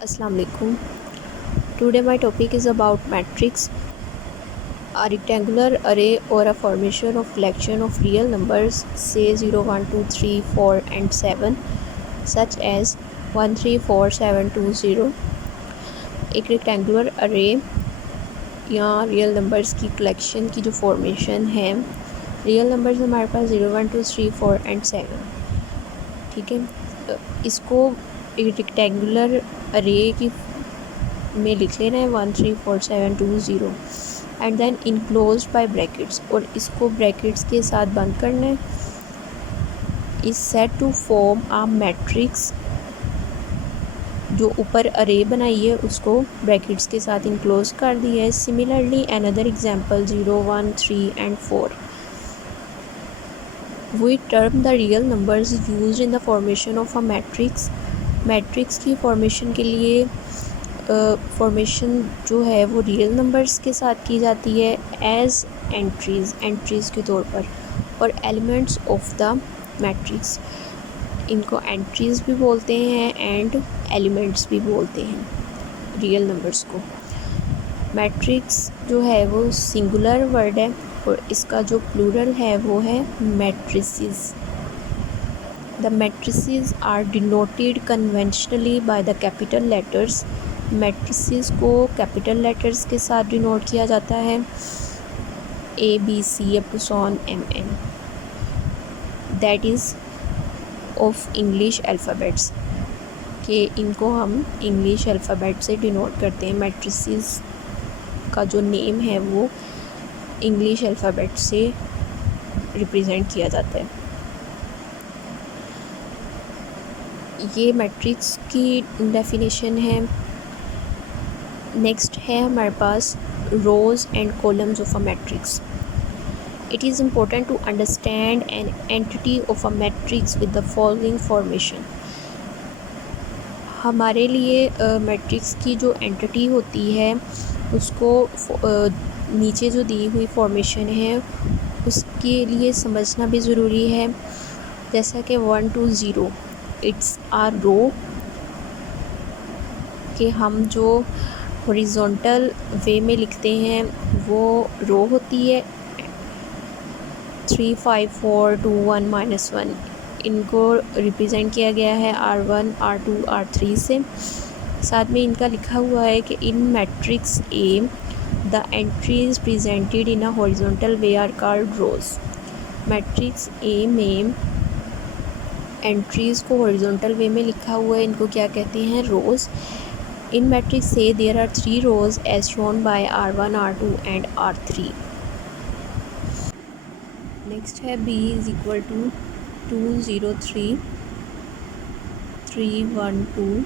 Assalamu alaikum. Today my topic is about matrix, a rectangular array or a formation of collection of real numbers, say 0, 1, 2, 3, 4 and 7, such as 1, 3, 4, 7, 2, 0. एक rectangular अरे या real numbers की collection की जो formation है, real numbers हमारे पास 0, 1, 2, 3, 4 and 7, ठीक है। इसको एक रेक्टेंगुलर अरे की में लिख लेना है 1, 3, 4, 7, 2, 0 and then enclose by brackets, और इसको ब्रैकेट्स के साथ बंद करना है। इस set to form a matrix, जो ऊपर अरे बनाई है उसको ब्रैकेट्स के साथ इनक्लोज कर दिया है। Similarly another example 0, 1, 3 and 4। We term the real numbers used in the formation of a matrix. Matrix की फॉर्मेशन के लिए फॉर्मेशन जो है वो रियल नंबर्स के साथ की जाती है एज एंट्रीज़ के तौर पर, और एलिमेंट्स ऑफ द मैट्रिक्स, इनको एंट्रीज़ भी बोलते हैं एंड एलिमेंट्स भी बोलते हैं रियल नंबर्स को। मैट्रिक्स जो है वो सिंगुलर वर्ड है और इसका जो प्लूरल है वो है matrices. The matrices are denoted conventionally by the capital letters. Matrices को कैपिटल लेटर्स के साथ डिनोट किया जाता है, ABC up to son MN, that is of English alphabets, कि इनको हम इंग्लिश अल्फ़ाबेट से डिनोट करते हैं। मैट्रिसेस का जो नेम है वो इंग्लिश अल्फ़ाबेट से रिप्रेजेंट किया जाता है। ये मैट्रिक्स की डेफिनेशन है। नेक्स्ट है हमारे पास rows and columns of a matrix. It is important to understand an entity of a matrix with the following formation. हमारे लिए मैट्रिक्स की जो एंटिटी होती है उसको नीचे जो दी हुई फॉर्मेशन है उसके लिए समझना भी ज़रूरी है। जैसा कि 1 to 0 इट्स आर रो, कि हम जो हॉरिजॉन्टल वे में लिखते हैं वो रो होती है। 3, 5, 4, 2, 1, -1 इनको रिप्रेजेंट किया गया है R1, R2, R3 से। साथ में इनका लिखा हुआ है कि in matrix A the entries presented in a horizontal way are called rows. Matrix A में एंट्रीज़ को हॉरिजॉन्टल वे में लिखा हुआ है, इनको क्या कहते हैं? रोज़। इन मैट्रिक्स से there are 3 rows as shown by R1, R2 and R3। Next है B is equal to 2, 0, 3, 3, 1, 2,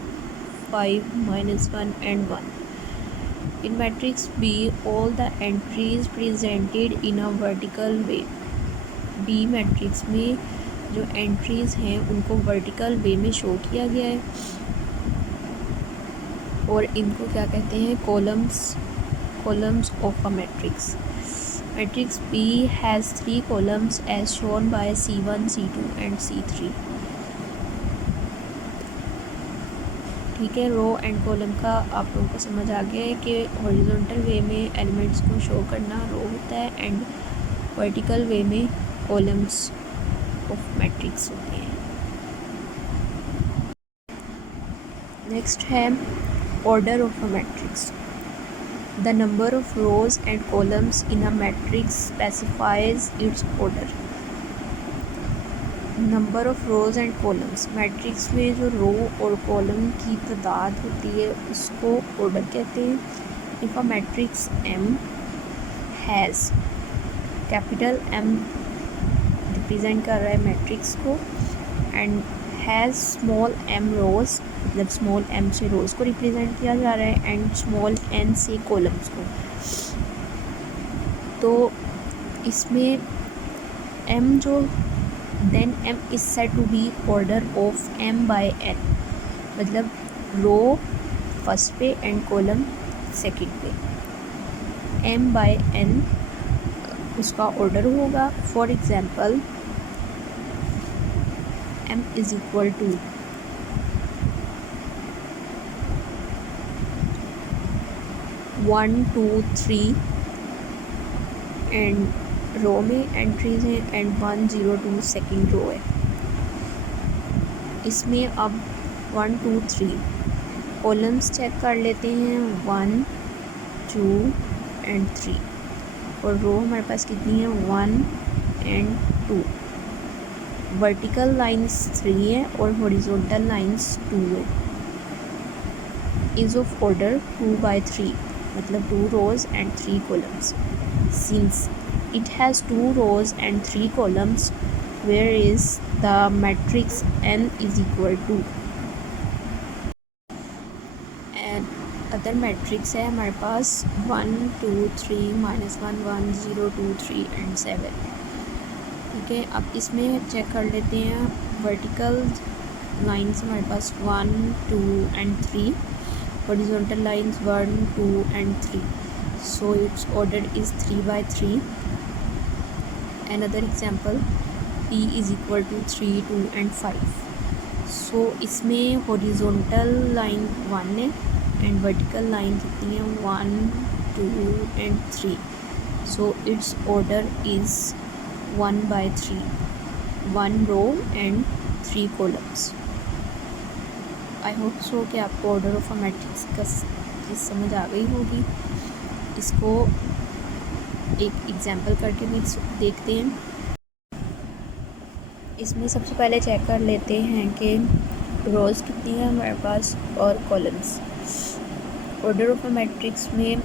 5, -1 and 1। In matrix B all the entries presented in a vertical way. B matrix में जो entries हैं उनको vertical वे में show किया गया है, और इनको क्या कहते हैं? Columns of a matrix. Matrix B has 3 columns as shown by C1, C2 and C3। ठीक है, रो एंड कॉलम का आप लोगों को समझ आ गया है कि हॉरिजॉन्टल वे में एलिमेंट्स को शो करना रो होता है एंड वर्टिकल वे में कॉलम्स ऑफ मैट्रिक्स होते हैं। नेक्स्ट है order of a matrix. The number of rose and columns in a matrix specifies it's order. Number of rose and columns, matrix में जो रो और कॉलम की तादाद होती है उसको ऑर्डर कहते हैं। If a matrix M has, capital M represent कर रहा है मैट्रिक्स को, एंड हैज़ स्मॉल m रोज़, मतलब स्मॉल m से रोज़ को रिप्रेजेंट किया जा रहा है एंड स्मॉल n से कॉलम्स को। तो इसमें m जो then m is said to be order of m by n, मतलब रो फर्स्ट पे एंड कॉलम सेकंड पे। m बाय n उसका ऑर्डर होगा। For example m is equal to 1 2 3 and row में एंट्रीज हैं एंड 1 0 2 सेकेंड रो है। इसमें अब 1 2 3 कॉलम्स चेक कर लेते हैं, 1 2 एंड 3, और रो हमारे पास कितनी है, 1 एंड 2। वर्टिकल लाइंस 3 है और हॉरिजॉन्टल लाइंस 2 है। इज ऑफ ऑर्डर 2 by 3, मतलब 2 rows and 3 columns. Since it has 2 rows and 3 columns, where is the matrix n is equal to, and other matrix है हमारे पास 1 2 3 -1 1 0 2 3 एंड 7। ठीक है, अब इसमें चेक कर लेते हैं। वर्टिकल लाइंस हमारे पास 1 2 and 3, horizontal lines 1 2 and 3, so its order is 3 by 3. Another example, p is equal to 3 2 and 5, so इसमें horizontal line 1 है and vertical line कितनी है, 1 2 and 3, so its order is 1 by 3, 1 row and 3 columns. I hope so कि आपको order of matrix का चीज़ समझ आ गई होगी। इसको एक एग्जांपल करके देखते हैं। इसमें सबसे पहले चेक कर लेते हैं कि रोज़ कितनी है हमारे पास और कॉलम्स। ऑर्डर ऑफ मैट्रिक्स में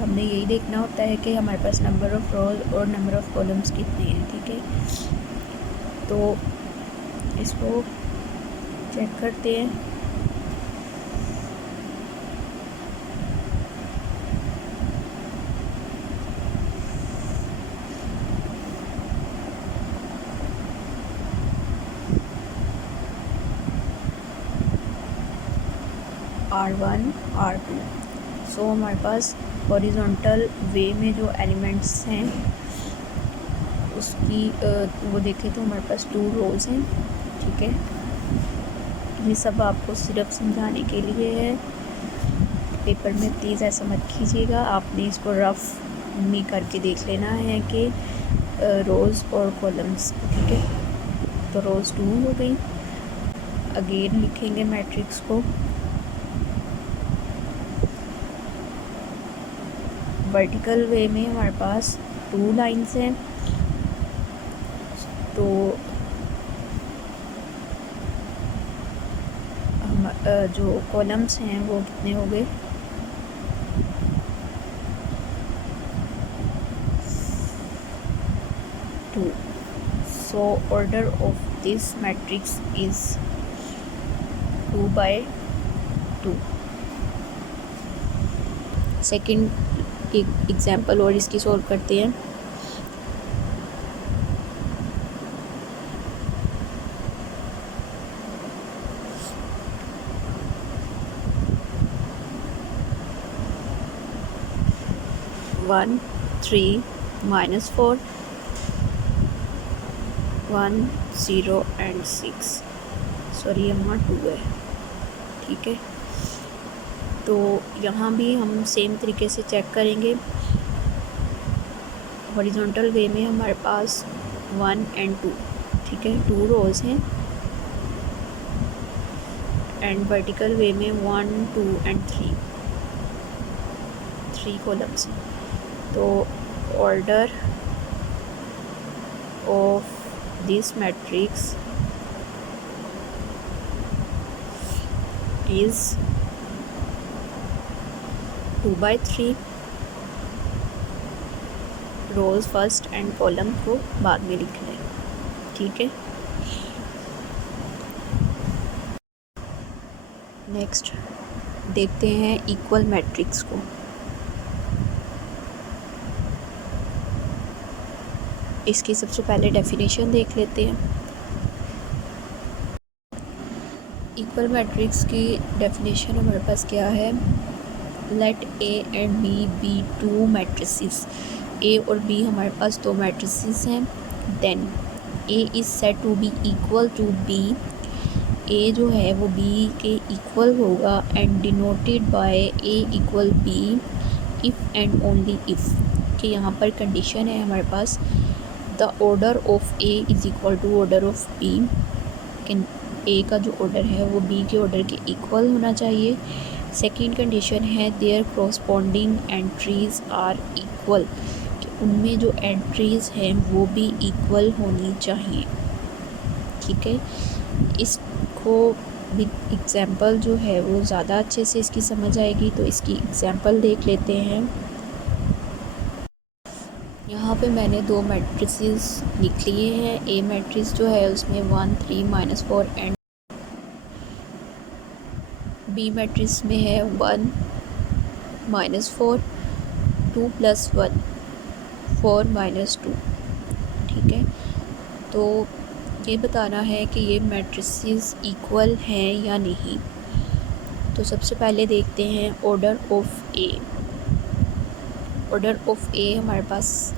हमने यही देखना होता है कि हमारे पास नंबर ऑफ़ रोज़ और नंबर ऑफ़ कॉलम्स कितने हैं। ठीक है, तो इसको चेक करते हैं। R1 R2, सो हमारे पास हॉरिजॉन्टल वे में जो एलिमेंट्स हैं उसकी वो देखें तो हमारे पास 2 रोज़ हैं। ठीक है, ये सब आपको सिर्फ समझाने के लिए है, पेपर में प्लीज़ ऐसा मत कीजिएगा। आपने इसको रफ में करके देख लेना है कि रोज़ और कॉलम्स। ठीक है, तो रोज़ 2 हो गई। अगेन लिखेंगे मैट्रिक्स को। वर्टिकल वे में हमारे पास 2 लाइंस हैं, तो हम जो कॉलम्स हैं वो कितने हो गए, 2। So order of this matrix is 2 by 2। Second एक एग्जाम्पल और इसकी सॉल्व करते हैं। वन 3 -4 1 0 and 6, सॉरी यहाँ 2 है। ठीक है, तो यहाँ भी हम सेम तरीके से चेक करेंगे। हॉरिजॉन्टल वे में हमारे पास 1 and 2, ठीक है, 2 रोज़ हैं, एंड वर्टिकल वे में 1 2 and 3 कॉलम्स हैं। तो order of this matrix is 2 by 3, rows first and column को बाद में लिख लें। ठीक है, नेक्स्ट देखते हैं इक्वल मैट्रिक्स को। इसकी सबसे पहले डेफिनेशन देख लेते हैं। इक्वल मैट्रिक्स की डेफिनेशन हमारे पास क्या है, let A and B B 2 matrices. A और बी हमारे पास 2 मैट्रिसेस हैं। Then A is said to be equal to B, A जो है वो बी के इक्वल होगा, and denoted by A equal B if and only if कि यहाँ पर कंडीशन है हमारे पास the order of A is equal to order of B, कि ए का जो ऑर्डर है वो बी के ऑर्डर के इक्वल होना चाहिए। सेकेंड कंडीशन है there corresponding entries are equal, कि उनमें जो एंट्रीज़ हैं वो भी इक्वल होनी चाहिए। ठीक है, इसको एग्ज़ाम्पल जो है वो ज़्यादा अच्छे से इसकी समझ आएगी, तो इसकी एग्ज़ाम्पल देख लेते हैं। यहाँ पे मैंने दो मैट्रिसेस लिख लिए हैं। ए मैट्रिक्स जो है उसमें 1 3 -4 एंड बी मैट्रिक्स में है 1 -4 2 + 1 4 -2। ठीक है, तो ये बताना है कि ये मैट्रिसेस इक्वल हैं या नहीं। तो सबसे पहले देखते हैं order of A. Order of A हमारे पास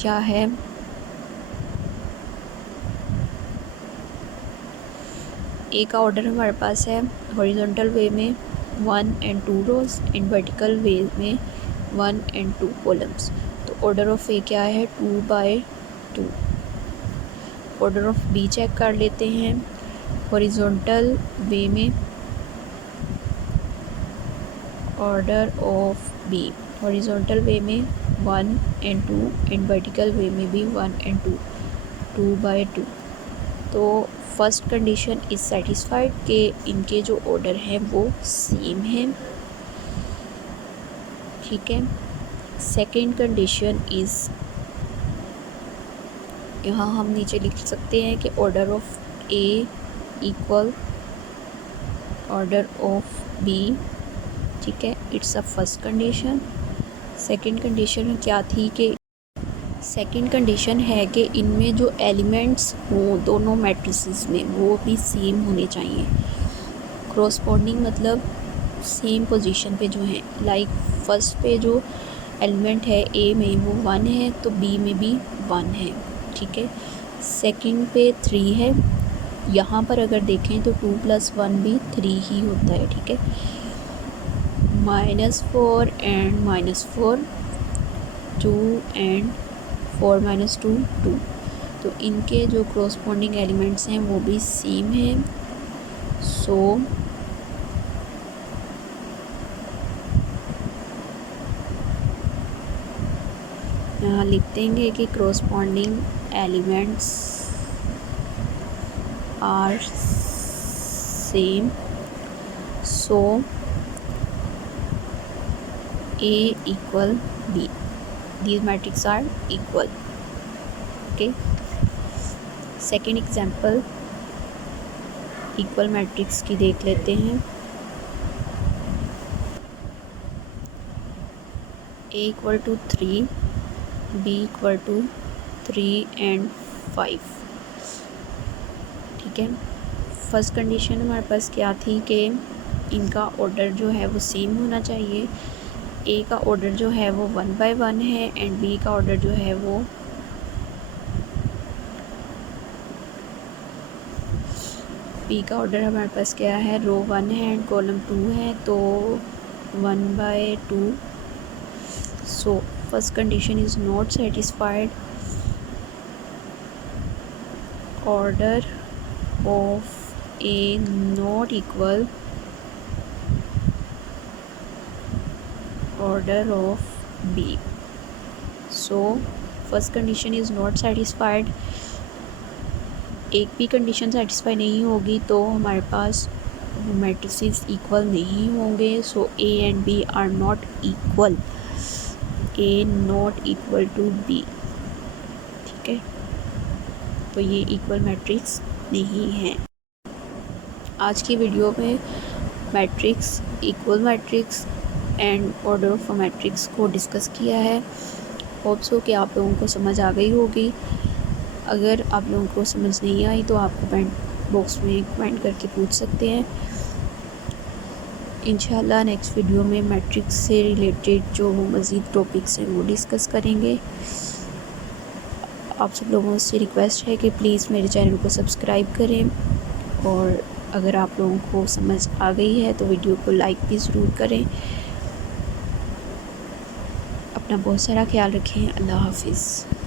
क्या है, ए का ऑर्डर हमारे पास है हॉरिजॉन्टल वे में 1 and 2 रोज़, एंड वर्टिकल वे में 1 and 2 कॉलम्स। तो ऑर्डर ऑफ ए क्या है 2/2। ऑर्डर ऑफ बी चेक कर लेते हैं। हॉरिजॉन्टल वे में ऑर्डर ऑफ बी हॉरिजॉन्टल वे में 1 and 2 एंड वर्टिकल वे में भी 1 and 2 2/2। तो फर्स्ट कंडीशन इज़ सेटिस्फाइड कि इनके जो ऑर्डर हैं वो सेम हैं। ठीक है, सेकेंड कंडीशन इज़, यहाँ हम नीचे लिख सकते हैं कि order of A equal order of B. ठीक है, it's a first condition. Second condition क्या थी कि सेकेंड कंडीशन है कि इनमें जो एलिमेंट्स हों दोनों मैट्रिसेस में वो भी सेम होने चाहिए। क्रॉसपॉन्डिंग मतलब सेम पोजीशन पे जो है, लाइक फर्स्ट पे जो एलिमेंट है ए में वो 1 है तो बी में भी 1 है। ठीक है, सेकंड पे 3 है, यहाँ पर अगर देखें तो 2 + 1 भी 3 ही होता है। ठीक है, -4 एंड -4 2 एंड 4 - 2 2। तो इनके जो क्रॉसपॉन्डिंग एलिमेंट्स हैं वो भी सेम हैं। सो यहाँ लिख देंगे कि corresponding elements are same, so A equal B, these matrices are equal। okay, second example equal matrix की देख लेते हैं। A equal to 3 B equal to 3 and 5। ठीक है, फर्स्ट कंडीशन हमारे पास क्या थी कि इनका ऑर्डर जो है वो सेम होना चाहिए। ए का ऑर्डर जो है वो 1/1 है एंड बी का ऑर्डर जो है वो बी का ऑर्डर हमारे पास क्या है, रो 1 है एंड कॉलम 2 है, तो 1/2। So first condition is not satisfied. Order of A not equal order of B, so first condition is not satisfied। एक भी कंडीशन सेटिस्फाई नहीं होगी तो हमारे पास मैट्रिसेस इक्वल नहीं होंगे। So A and B are not equal, A not equal to B. ठीक है, तो ये इक्वल मैट्रिक्स नहीं है। आज की वीडियो में matrix, equal matrix and order of matrix को डिस्कस किया है। होप सो कि आप लोगों को समझ आ गई होगी। अगर आप लोगों को समझ नहीं आई तो आप कमेंट बॉक्स में कमेंट करके पूछ सकते हैं। इंशाल्लाह नेक्स्ट वीडियो में मैट्रिक्स से रिलेटेड जो मज़ीद टॉपिक्स हैं वो डिस्कस करेंगे। आप सब लोगों से रिक्वेस्ट है कि प्लीज़ मेरे चैनल को सब्सक्राइब करें, और अगर आप लोगों को समझ आ गई है तो वीडियो को लाइक भी ज़रूर करें। अपना बहुत सारा ख्याल रखें। अल्लाह हाफिज़।